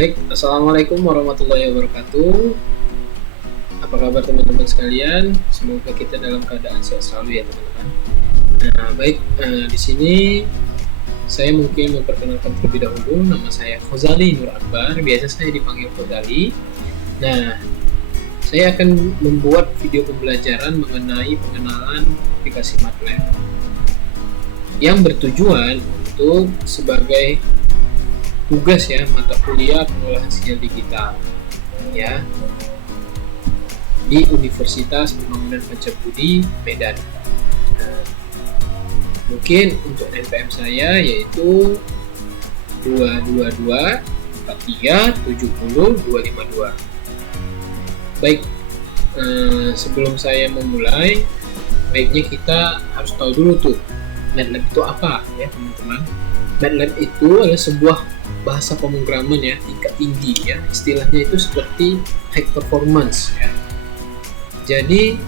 Baik, Assalamualaikum warahmatullahi wabarakatuh. Apa kabar teman-teman sekalian? Semoga kita dalam keadaan sehat selalu ya teman-teman. Nah, baik, di sini saya mungkin memperkenalkan terlebih dahulu. Nama saya Khozali Nur Akbar, biasa saya dipanggil Khozali. Nah, saya akan membuat video pembelajaran mengenai pengenalan aplikasi MATLAB yang bertujuan untuk sebagai tugas ya mata kuliah pengolahan sinyal digital ya di Universitas Pembangunan Pancabudi Medan. Nah, mungkin untuk NPM saya yaitu 222 43 70 252. Baik, sebelum saya memulai, baiknya kita harus tahu dulu tuh MATLAB itu apa ya teman-teman. MATLAB itu adalah sebuah bahasa pemrograman ya tingkat tinggi ya, istilahnya itu seperti high performance ya. Jadi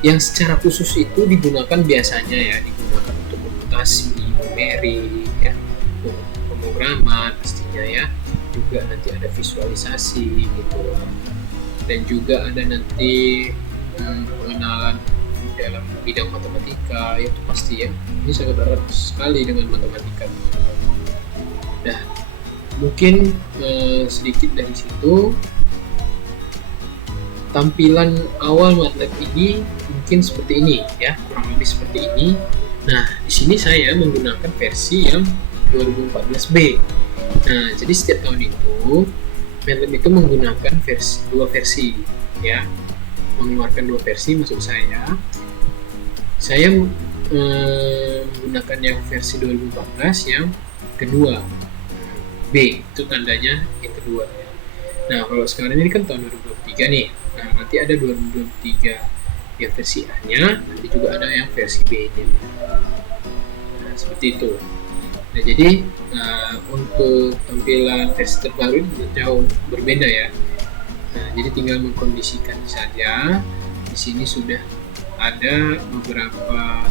yang secara khusus itu digunakan biasanya ya digunakan untuk komputasi, numerik ya, untuk pemrograman pastinya ya, juga nanti ada visualisasi gitu, dan juga ada nanti pengenalan dalam bidang matematika ya, itu pasti ya, ini sangat erat sekali dengan matematika. Nah, mungkin sedikit dari situ tampilan awal MATLAB ini mungkin seperti ini ya, kurang lebih seperti ini. Nah, di sini saya menggunakan versi yang 2014B. Nah, jadi setiap tahun itu MATLAB itu menggunakan dua versi ya, mengeluarkan dua versi. Maksud saya menggunakan yang versi 2014 yang kedua, B itu tandanya yang kedua ya. Nah, kalau sekarang ini kan tahun 2023 nih. Nah, nanti ada 2023 yang versi A-nya, nanti juga ada yang versi B-nya. Nah, seperti itu. Nah, jadi untuk tampilan versi terbaru itu jauh berbeda ya. Nah, jadi tinggal mengkondisikan saja. Di sini sudah ada beberapa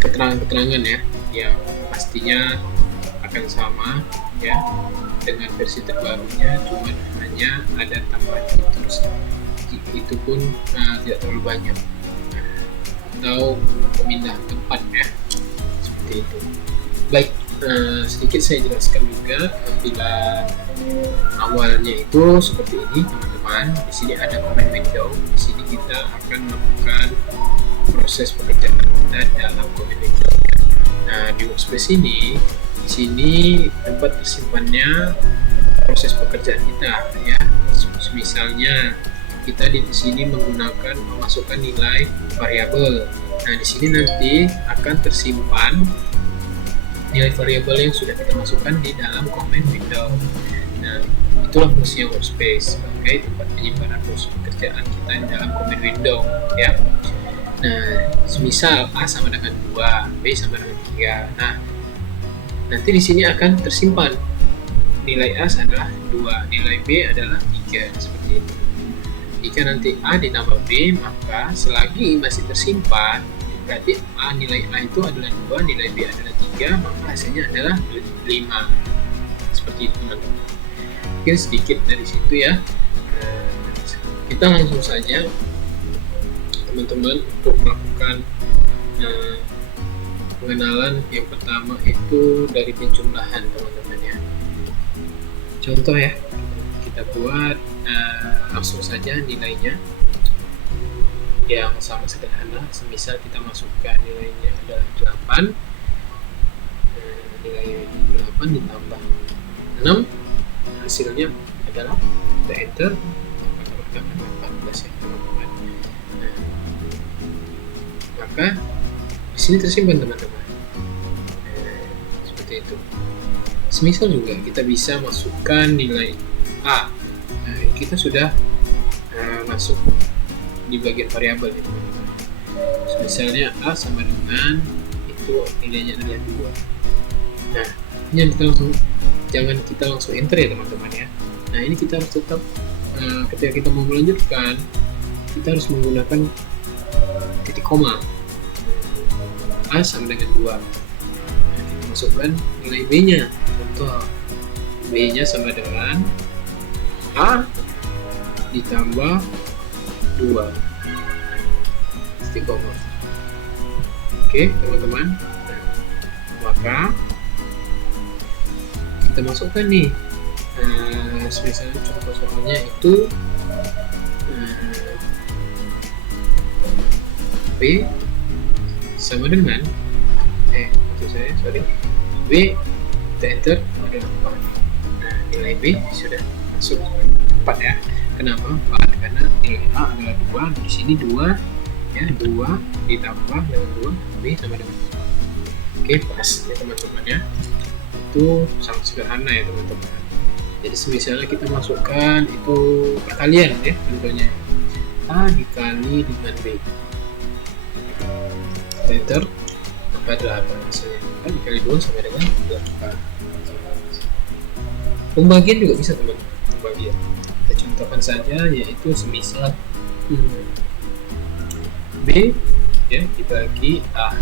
keterangan-keterangan ya, yang pastinya akan sama ya dengan versi terbarunya, cuman hanya ada tambahan fitur, itu pun tidak terlalu banyak, atau pemindahan tempat ya, seperti itu. Baik, sedikit saya jelaskan juga tampilan awalnya itu seperti ini teman-teman. Di sini ada command window. Di sini kita akan melakukan proses pekerjaan kita dalam command window. Nah, di workspace ini, di sini tempat tersimpannya proses pekerjaan kita ya. Misalnya kita di sini menggunakan memasukkan nilai variabel. Nah, di sini nanti akan tersimpan nilai variabel yang sudah kita masukkan di dalam command window. Nah, itulah fungsi workspace sebagai tempat penyimpanan proses pekerjaan kita di dalam command window ya. Nah, semisal A sama dengan 2, B sama dengan 3. Nah, nanti di sini akan tersimpan nilai A adalah 2, nilai B adalah 3, seperti itu. Jika nanti A ditambah B, maka selagi masih tersimpan, berarti nilai A itu adalah 2, nilai B adalah 3, maka hasilnya adalah 5. Seperti itu teman-teman. Mungkin sedikit dari situ ya. Kita langsung saja teman-teman untuk melakukan pengenalan. Yang pertama itu dari penjumlahan teman-teman ya. Contoh ya, kita buat langsung saja nilainya yang sama sederhana. Semisal kita masukkan nilainya adalah 8, nilai 8 ditambah 6, hasilnya adalah, kita enter, maka mendapatkan 14 ya teman-teman. Maka di sini tersimpan teman-teman. Seperti itu. Semisal juga kita bisa masukkan nilai A. Nah, kita sudah masuk di bagian variabel ya teman-teman. Misalnya A sama dengan itu nilainya adalah 2. Nah, ini kita langsung, jangan kita langsung enter ya teman-teman ya. Nah, ini kita harus tetap ketika kita mau melanjutkan, kita harus menggunakan titik koma. A sama dengan 2. Nah, kita masukkan nilai B nya, contoh B-nya sama dengan A ditambah 2 istiqomah. Oke teman-teman, maka kita masukkan nih misalnya contoh soalnya itu B sama dengan B kita enter ada 4. Nah nilai B sudah masuk 4 ya. Kenapa 4? Karena nilai A adalah 2, di sini 2 ya, 2 ditambah dengan 2 B sama dengan 4. Oke pas ya teman-teman ya, itu sangat sederhana ya teman-teman. Jadi misalnya kita masukkan itu perkalian ya, contohnya A dikali dengan B, enter maka 8 hasilnya. A dikali 2 sama dengan 8. Pembagian juga bisa teman-teman, pembagian kita contohkan saja, yaitu semisal B ya dibagi A,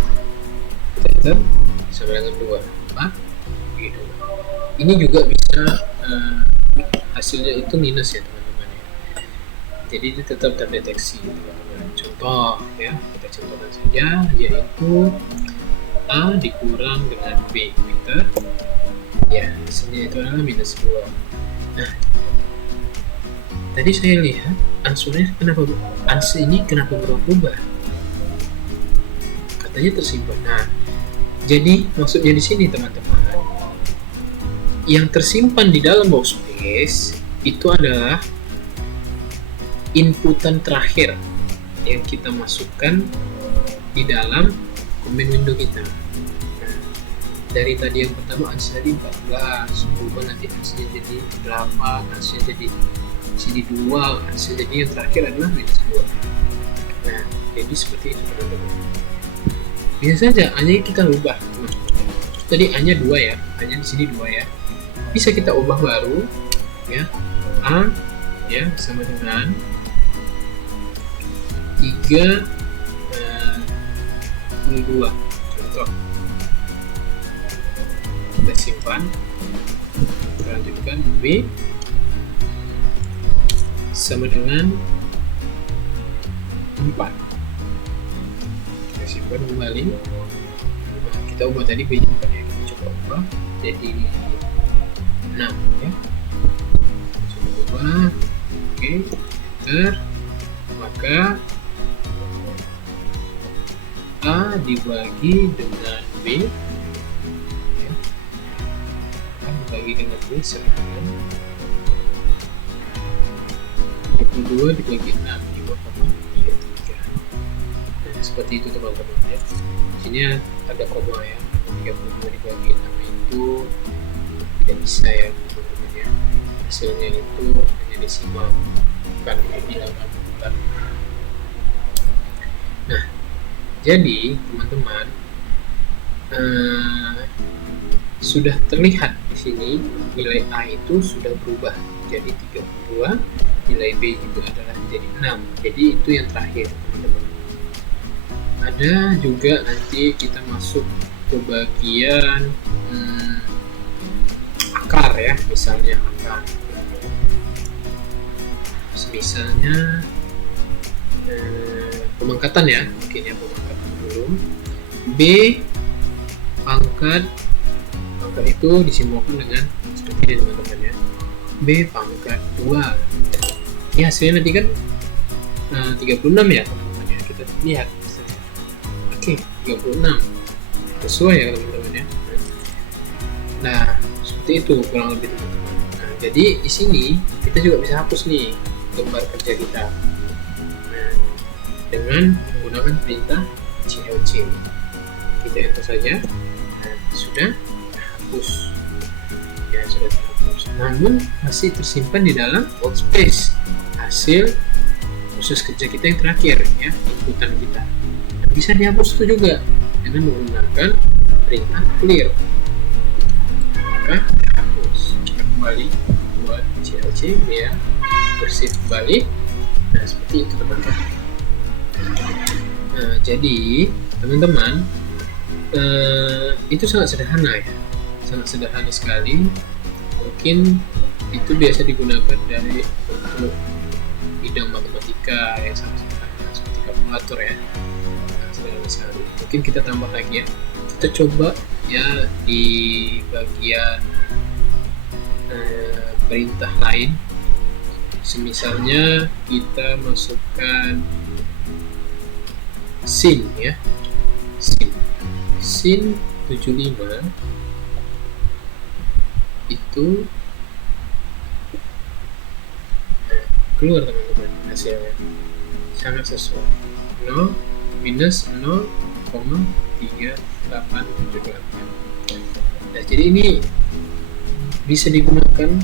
enter sama dengan 2 A gitu. Ini juga bisa hasilnya itu minus ya teman-teman ya. Jadi itu tetap terdeteksi teman-teman. Contoh ya, kita contohkan saja, yaitu A dikurang dengan B meter ya, hasilnya itu adalah minus 2. Nah tadi saya lihat ansurnya kenapa berubah, katanya tersimpan. Nah jadi maksudnya di sini teman-teman, yang tersimpan di dalam workspace itu adalah inputan terakhir yang kita masukkan di dalam command window kita. Nah, dari tadi yang pertama ansnya tadi 14, berubah nanti ansnya jadi 8, ansnya jadi sini 2, ansnya jadi yang terakhir adalah minus 2. Nah jadi seperti itu teman-teman. Bisa saja A-nya kita ubah teman-teman. Tadi A-nya 2 ya, A-nya di sini 2 ya. Bisa kita ubah baru ya, A ya sama dengan 3 2 contoh. Kita simpan, kita lanjutkan. B sama dengan 4, kita simpan kembali. Nah, kita ubah tadi B nya 4 ya, kita coba ubah jadi 6 ya, coba ubah. Oke enter, maka A dibagi dengan B ya. A dibagi dengan B sama dengan 22 dibagi 6 5,33. Nah seperti itu teman-teman ya. Di sini ada koma ya, 32 dibagi 6 itu tidak bisa ya teman-teman ya, hasilnya itu hanya desimal, bukan bilangan bulat. Nah jadi teman-teman sudah terlihat di sini nilai A itu sudah berubah jadi 32, nilai B juga adalah jadi 6. Jadi itu yang terakhir teman-teman. Ada juga nanti kita masuk ke bagian akar ya, misalnya akar, misalnya pemangkatan ya, mungkin ya pemangkatan dulu. B pangkat itu disimbolkan dengan seperti ini teman-teman ya, B pangkat 2 ya, hasilnya nanti kan 36 ya teman-teman ya, kita lihat misalnya. Oke 36 sesuai ya teman-teman ya. Nah seperti itu kurang lebih teman-teman. Nah jadi di sini kita juga bisa hapus nih gambar kerja kita dengan menggunakan perintah CLC. Kita enter saja. Nah, sudah terhapus ya, sudah terhapus, namun masih tersimpan di dalam workspace hasil proses kerja kita yang terakhir ya, inputan kita. Dan bisa dihapus itu juga dengan menggunakan perintah clear, maka terhapus. Kita kembali buat CLC biar bersih kembali. Nah seperti itu teman-teman. Nah, jadi teman-teman itu sangat sederhana ya, sangat sederhana sekali mungkin itu biasa digunakan dari untuk bidang matematika ya, seperti kalkulator ya. Mungkin kita tambah lagi ya, kita coba ya di bagian perintah lain. Semisalnya kita masukkan sin ya, sin 75 itu keluar teman-teman hasilnya, sangat sesuai. 0 minus 0,3878. Nah, jadi ini bisa digunakan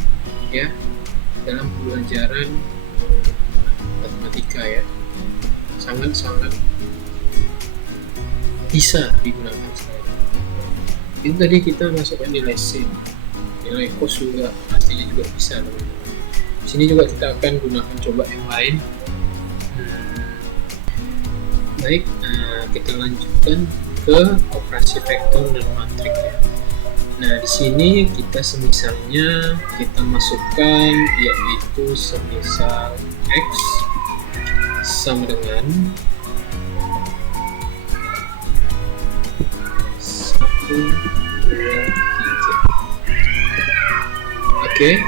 ya dalam pembelajaran matematika ya, sangat-sangat bisa digunakan sekali. Itu tadi kita masukkan nilai sin, nilai cos juga pastinya juga bisa teman-teman. Di sini juga kita akan gunakan coba yang lain. Baik, kita lanjutkan ke operasi vektor dan matrik ya. Nah, di sini kita semisalnya kita masukkan yaitu semisal x sama dengan 1, 2, 3. Oke.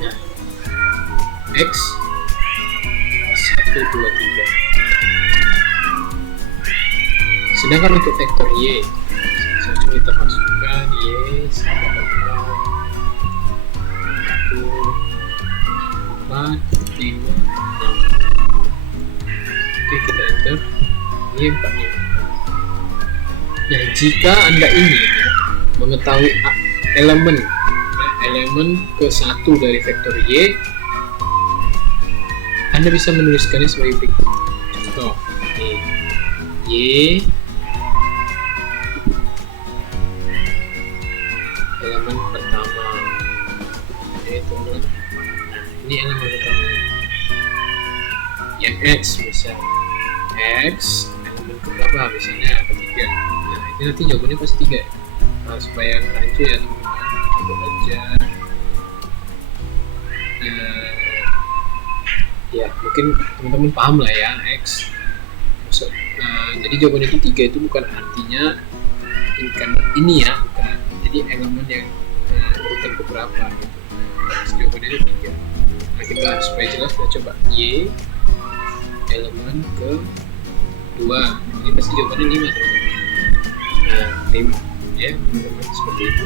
Nah, x 1, 2, 3. Sedangkan untuk vektor y, kita masukkan y sama dengan 1, 4, 5, 6. Oke, kita enter. Y 4, 5. Nah, jika Anda ingin mengetahui elemen ke 1 dari vektor y, Anda bisa menuliskannya sebagai berikut. Contoh, y elemen pertama, yaitu ini elemen pertama. Yang x misal x elemen keberapa, misalnya ketiga. Nah, ini nanti jawabannya pasti 3 ya. Nah, supaya rancu ya teman-teman, coba aja ya, mungkin teman-teman paham lah ya x. Jadi jawaban itu 3 itu bukan artinya ini ya, bukan. Jadi elemen yang urutan keberapa gitu. Jawabannya itu 3. Nah, kita supaya jelas kita coba y elemen ke 2. Ini pasti jawabannya 5 teman-teman. Nah, 5 ya teman-teman, seperti itu.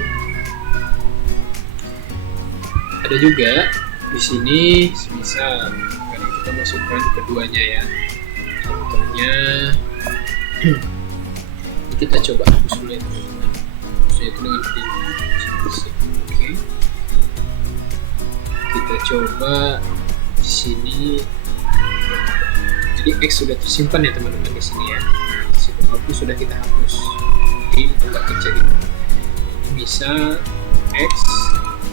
Ada juga di sini misal karena kita masukkan keduanya ya. Contohnya kita coba hapus dulu ya teman-teman. Hapusnya itu dengan perintah. Oke. Kita coba di sini. Jadi x sudah tersimpan ya teman-teman di sini ya. Situ hapus sudah kita hapus di tempat kecil ini. Ini bisa x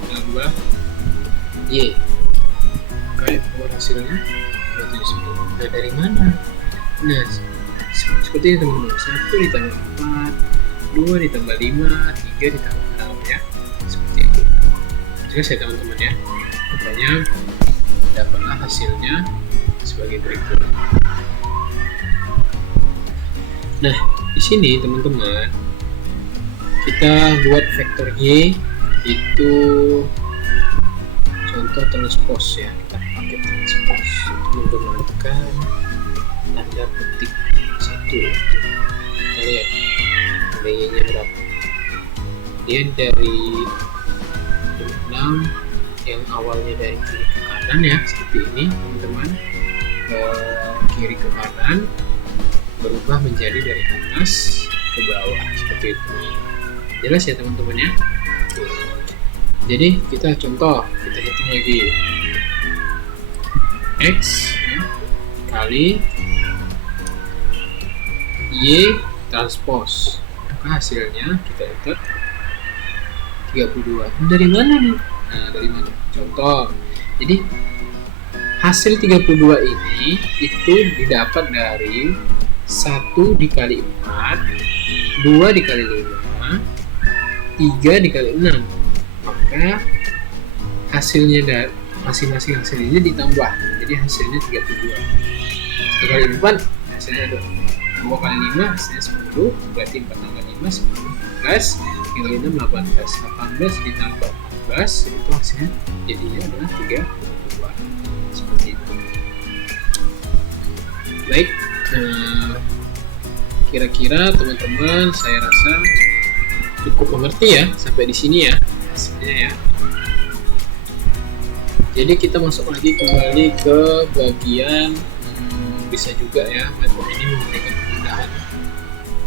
tambah y. Oke, keluar hasilnya 29. Nah, dari mana? Nah, seperti ini teman-teman. 1 ditambah 4, 2 ditambah 5, 3 ditambah 6 ya. Seperti itu. Jelas ya teman-teman ya. Makanya dapatlah hasilnya sebagai berikut. Nah, di sini teman-teman kita buat vektor y itu contoh transpose ya. Kita pakai transpose untuk menggunakan tanda petik 1. Kita lihat y-nya berapa. Dia dari 6 yang awalnya dari kiri ke kanan ya, seperti ini teman-teman, ke kiri ke kanan berubah menjadi dari atas ke bawah seperti itu. Jelas ya teman-teman ya. Jadi kita contoh, kita hitung lagi x ya, kali y transpose, maka hasilnya kita enter 32. Dari mana nih? Nah, dari mana? Contoh, jadi hasil 32 ini itu didapat dari 1 dikali 4, 2 dikali 5, 3 dikali 6, maka hasilnya dari masing-masing hasil ini ditambah, jadi hasilnya 32. 1 kali 4 hasilnya 2 kali 5 hasilnya 10, berarti 4 tambah 5 10, 11, 3 kali 6 18 ditambah 14 itu hasilnya jadinya adalah 32, seperti itu. Baik, kira-kira teman-teman saya rasa cukup mengerti ya sampai di sini ya hasilnya ya. Jadi kita masuk lagi kembali ke bagian bisa juga ya, metode ini memberikan kemudahan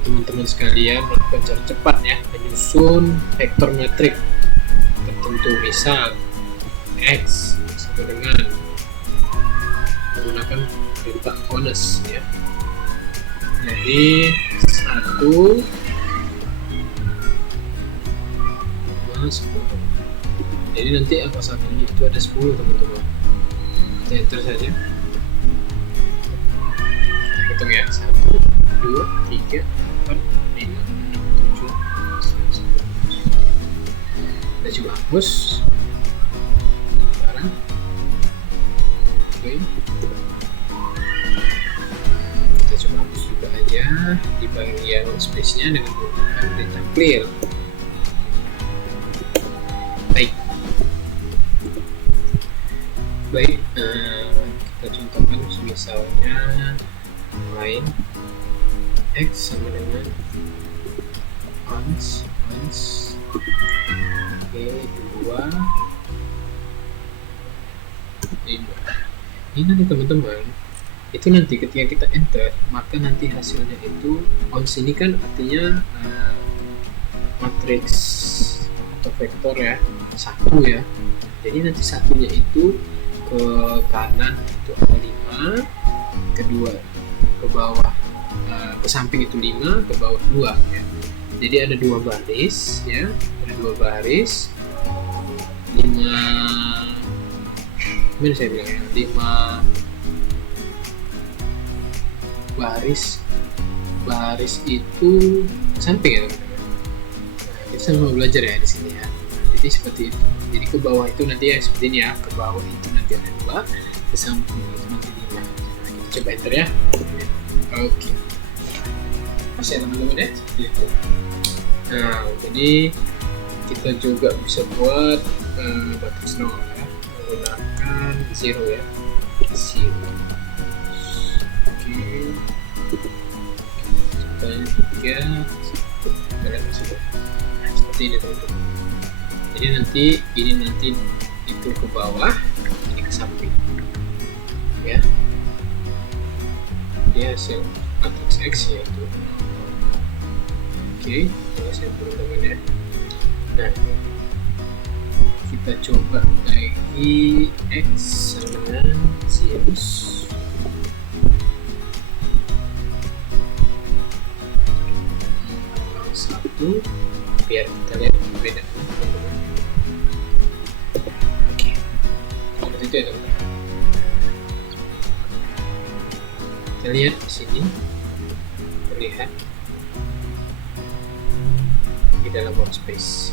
teman-teman sekalian melakukan cara cepat ya, menyusun vektor metrik tertentu, misal x sama dengan menggunakan delta honest ya. Jadi 1 plus 10. Jadi nanti angka satunya itu ada 10 teman-teman. Kita enter saja. Kita hitung ya, 1, 2, 3, 4, 5, 6, 7, 10. Kita coba hapus sekarang. Oke, kita coba hapus juga aja di bagian space nya dengan menggunakan data clear. Baik, kita contohkan misalnya lain x sama dengan ons oke 2 5. Ini nanti teman-teman, itu nanti ketika kita enter, maka nanti hasilnya itu ons ini kan artinya matriks atau vektor ya, 1 ya. Jadi nanti satunya itu ke kanan itu ada 5, kedua ke bawah ke samping itu 5, ke bawah 2 ya. Jadi ada 2 baris ya, ada 2 baris 5, gimana saya bilang ya, 5 baris itu ke samping ya teman-teman. Nah, kita sama belajar ya di sini ya. Jadi seperti itu. Jadi ke bawah itu nanti ya seperti ini ya, ke bawah itu nanti ada 2, ke samping itu nanti 5. Nah, kita coba enter ya. Oke. Masih ya teman-teman ya, seperti itu. Nah, jadi kita juga bisa buat matriks nol ya, menggunakan 0 ya. 0. Oke. Kita 3. Kalian masih buat. Nah, seperti ini teman-teman. Jadi nanti itu ke bawah, ini ke samping ya. Dia hasil matriks X yaitu. Oke, ini hasil teman-teman ya. Nah, kita coba lagi X sama dengan sinus 1, biar kita lihat perbedaannya teman-teman. Oke, seperti itu ya teman-teman. Kita lihat di sini, terlihat di dalam workspace.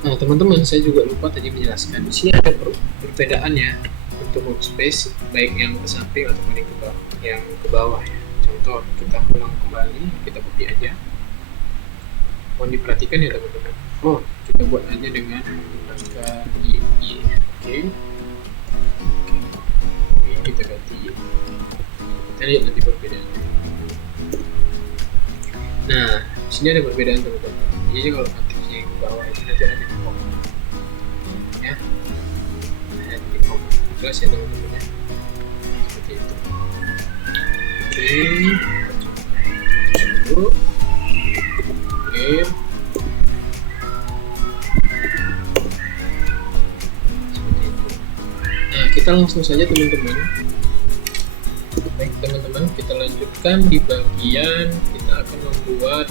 Nah teman-teman, saya juga lupa tadi menjelaskan di sini ada perbedaan ya untuk workspace, baik yang ke samping ataupun yang ke bawah ya. Contoh, kita ulang kembali, kita copy aja. Mohon diperhatikan ya teman-teman. Oh, kita buat aja dengan menggunakan Y. Oke. Ini kita ganti Y. Kita lihat nanti perbedaannya. Nah, di sini ada perbedaan teman-teman. Jadi kalau matriksnya ke bawah itu nanti ada di koma. Ya. Ada di koma. Jelas ya teman-teman ya. Seperti itu. Oke. Coba. Oke. Seperti itu. Nah, kita langsung saja teman-teman. Baik teman-teman, kita lanjutkan di bagian kita akan membuat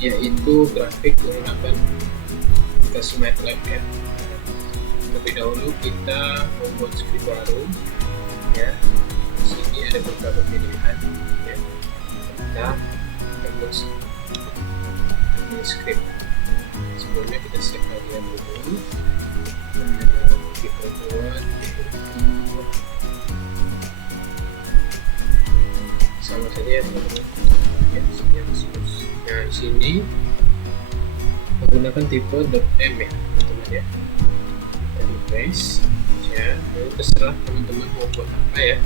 yaitu grafik menggunakan MATLAB ya. Terlebih dahulu kita membuat script baru ya. Di sini ada beberapa pilihan ya. Kita buat ini script. Sebelumnya kita save aja dulu. Kita buat sama saja ya teman-teman. Ya, nah di sini menggunakan tipe .m ya teman-teman ya. Kita refresh ya. Lalu terserah teman-teman mau buat apa ya,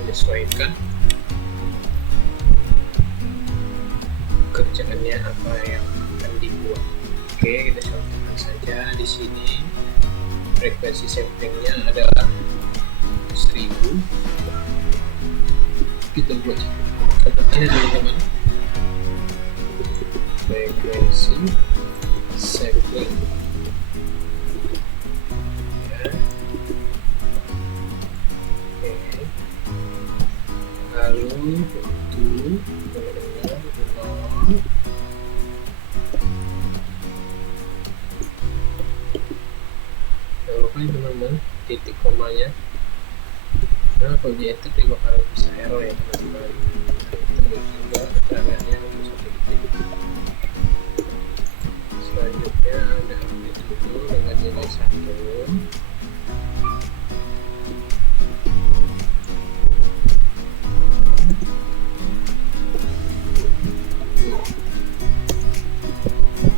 menyesuaikan kerjaannya apa yang akan dibuat. Oke, kita contohkan saja di sini frekuensi samplingnya adalah 1000. Kita buat contohnya teman-teman, frekuensi sampling ya. Oke, lalu waktu jangan lupa ya teman-teman, titik komanya. Nah, kalau di enter 5 kali bisa error ya teman-teman. Terus juga keterangannya untuk 1 detik. Selanjutnya ada update dulu dengan nilai 1.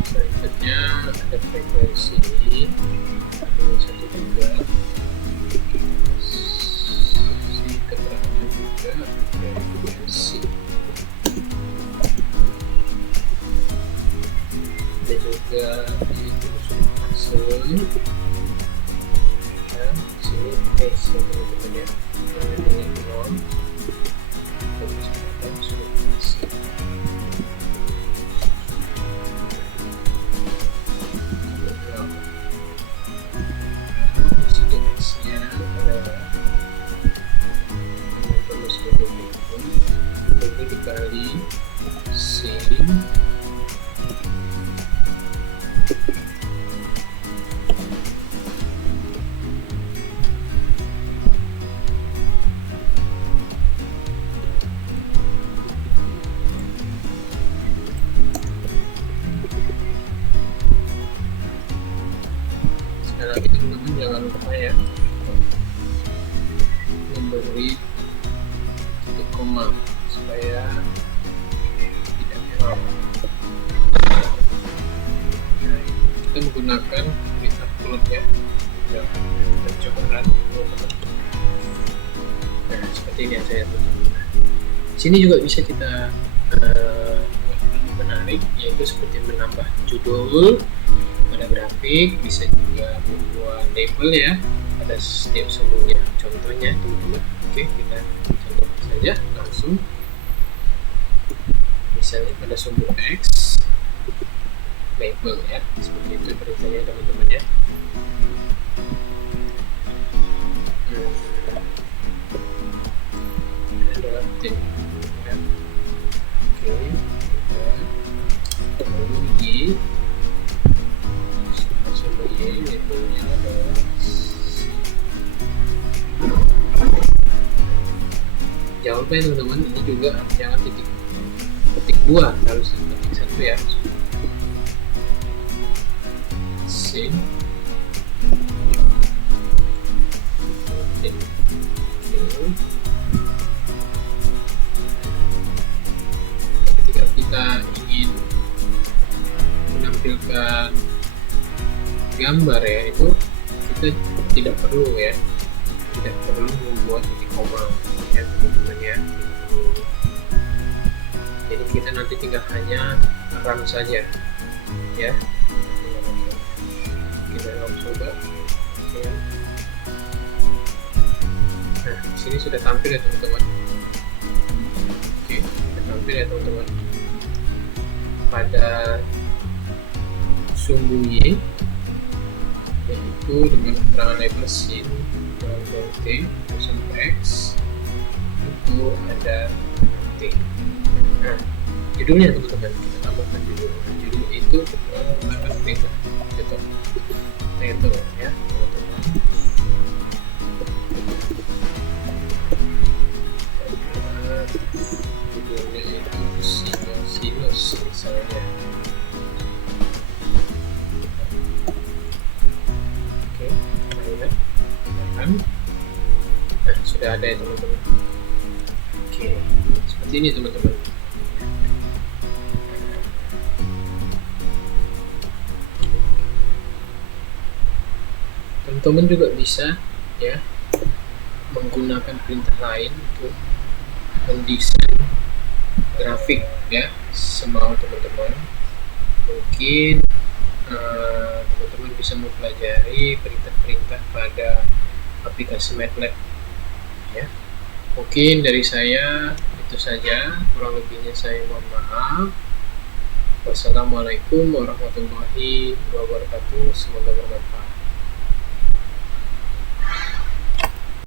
Selanjutnya ada frekuensi ada 1 juga, si keterangan juga frekuensi, ada juga di unsur fase ya. Sini phase ya teman-teman ya, ini non terus ada unsur fase. Dikali sin sekali lagi teman-teman, jangan lupa ya memberi titik koma supaya tidak error. Nah, kita menggunakan berita plot ya, pencobaan teman-teman. Nah, seperti ini aja ya teman-teman. Sini juga bisa kita buat lebih menarik, yaitu seperti menambah judul pada grafik, bisa juga membuat label ya pada setiap sumbernya. Contohnya teman-teman, oke, kita contohkan saja langsung. Misalnya pada sumber X label ya, seperti itu beritanya teman-teman ya. Ini adalah tim ya. Oke, kita lalu di sumber Y labelnya adalah jangan lupa ya teman-teman, ini juga jangan titik 2, harus titik 1 ya. Sing ketika kita ingin menampilkan gambar ya, itu kita tidak perlu ya, tidak perlu membuat titik koma ya teman-teman ya. Jadi kita nanti tinggal hanya run saja ya. Kita coba ya. Nah, di sini sudah tampil ya teman-teman. Oke, sudah tampil ya teman-teman. Pada sumbu Y, yaitu dengan keterangan label sin T sampai X, itu ada T. Nah, judulnya teman-teman, kita tambahkan judul. Judul itu menggunakan title ya teman-teman. Judulnya itu sinus misalnya. sudah ada ya teman-teman. Oke, seperti ini teman-teman. Teman-teman juga bisa ya menggunakan printer lain untuk mendesain grafik ya, semau teman-teman. Mungkin teman-teman bisa mempelajari perintah-perintah pada aplikasi MATLAB ya. Mungkin dari saya itu saja, kurang lebihnya saya mohon maaf. Wassalamualaikum warahmatullahi wabarakatuh, semoga bermanfaat.